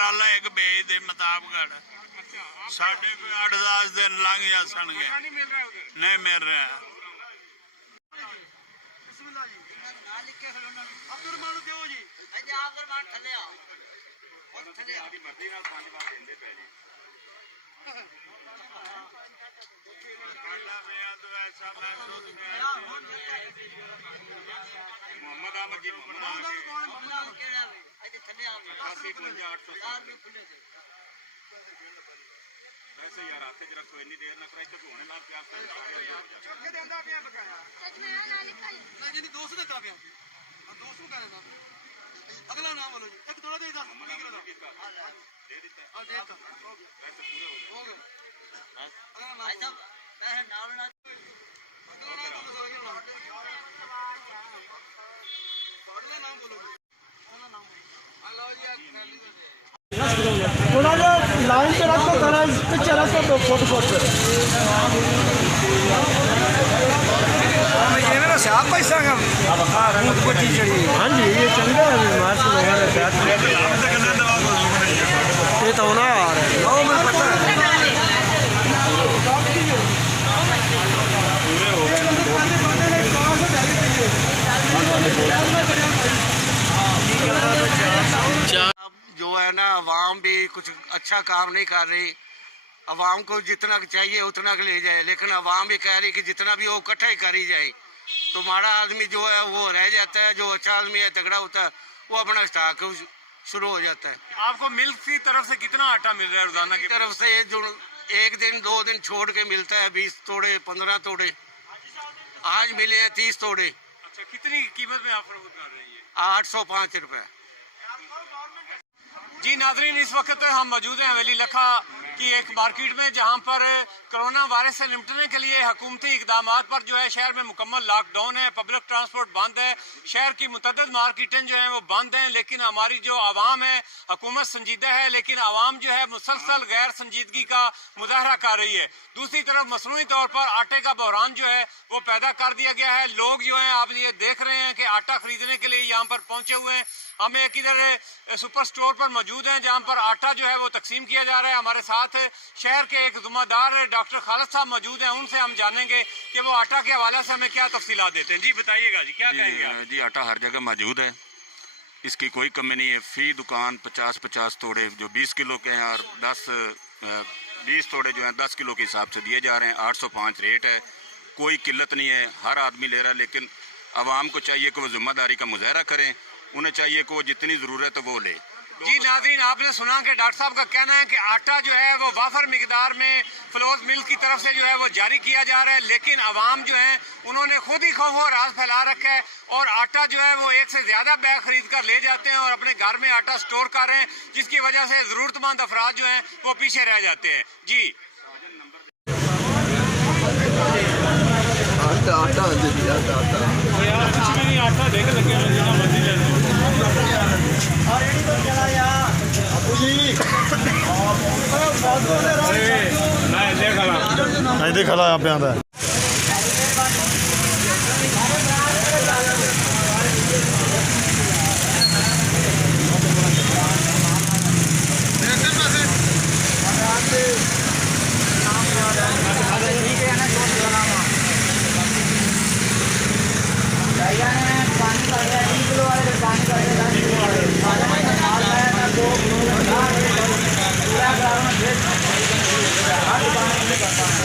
ट्राला एक भेज दे मुताबगढ़ साढ़े कोई 8-10 दिन लंघ जा नहीं मिल रहा। वैसे यार आते जरा कोई नहीं देर ना कराई तो होने लग गया चौके देंदा पिया बकाया सच में ना लिखा ना जी दोस्त देता पिया दोस्त को कहना अगला नाम बोलो जी एक थोड़ा दे 10 किलो दा दे देता हां देता वैसे पूरे हो गए अगला नाम साहब पैसे नाम ना अगला नाम बोलो अगला नाम हेलो जी थोड़ा जो लाइन पे रखो खड़ा इस पे चला तो दो फुट ये मेरा साहब पैसा का पट्टी चढ़ी हाँ जी ये चल रहा है मार्च वगैरह ये तो होना आ रहा है मुझे पता है जो है ना अवाम भी कुछ अच्छा काम नहीं कर रही। अवाम को जितना चाहिए उतना ले जाए, लेकिन अवाम भी कह रही कि जितना भी वो इकट्ठा ही करी जाए। तो हमारा आदमी जो है वो रह जाता है, जो अच्छा आदमी है तगड़ा होता है वो अपना स्टॉक शुरू हो जाता है। आपको मिल्क की तरफ से कितना आटा मिल रहा है रोजाना की तरफ से? जो एक दिन 2 दिन छोड़ के मिलता है 20 तोड़े 15 तोड़े, आज मिले हैं 30 तोड़े। अच्छा, कितनी कीमत में आप फरोख्त कर रही है? 805 रुपए। जी नाज़रीन, इस वक्त हम मौजूद हैं हवेली लखा की एक मार्केट में, जहां पर कोरोना वायरस से निपटने के लिए हुकूमती इकदाम पर जो है शहर में मुकम्मल लॉकडाउन है, पब्लिक ट्रांसपोर्ट बंद है, शहर की मुतअद्दिद मार्केटें जो हैं वो बंद हैं। लेकिन हमारी जो आवाम है, हुकूमत संजीदा है लेकिन आवाम जो है मुसलसल गैर संजीदगी का मुजाहरा कर रही है। दूसरी तरफ मसनूई तौर पर आटे का बहरान जो है वो पैदा कर दिया गया है। लोग जो है आप ये देख रहे हैं कि आटा खरीदने के लिए यहाँ पर पहुंचे हुए हैं। हम एक इधर सुपर स्टोर पर मौजूद हैं जहां पर आटा जो है वो तकसीम किया जा रहा है। हमारे साथ शहर के एक जुम्मेदार डॉक्टर खालिद साहब मौजूद हैं, उनसे हम जानेंगे कि वो आटा के हवाले से हमें क्या तफसीलात देते हैं। जी बताइएगा जी, क्या कहेंगे आप? जी आटा हर जगह मौजूद है, इसकी कोई कमी नहीं है। फी दुकान 50-50 तोड़े जो 20 किलो के हैं और 20 तोड़े जो हैं 10 किलो के हिसाब से दिए जा रहे हैं। 805 रेट है, कोई किल्लत नहीं है, हर आदमी ले रहा है। लेकिन आवाम को चाहिए कि वो जिम्मेदारी का मुजाहरा करें, उन्हें चाहिए कि वो जितनी ज़रूरत है वो ले। जी नाज़रीन, आपने सुना कि डॉक्टर साहब का कहना है कि आटा जो है वो वाफर मिकदार में फ्लोज मिल की तरफ से जो है वो जारी किया जा रहा है। लेकिन आवाम जो है उन्होंने खुद ही खौफ और राज फैला रखा है और आटा जो है वो एक से ज़्यादा बैग खरीद कर ले जाते हैं और अपने घर में आटा स्टोर कर रहे हैं, जिसकी वजह से ज़रूरतमंद अफराद जो हैं वो पीछे रह जाते हैं। जी आटा देख लगे नहीं खला यहाँ पे आता है। पानी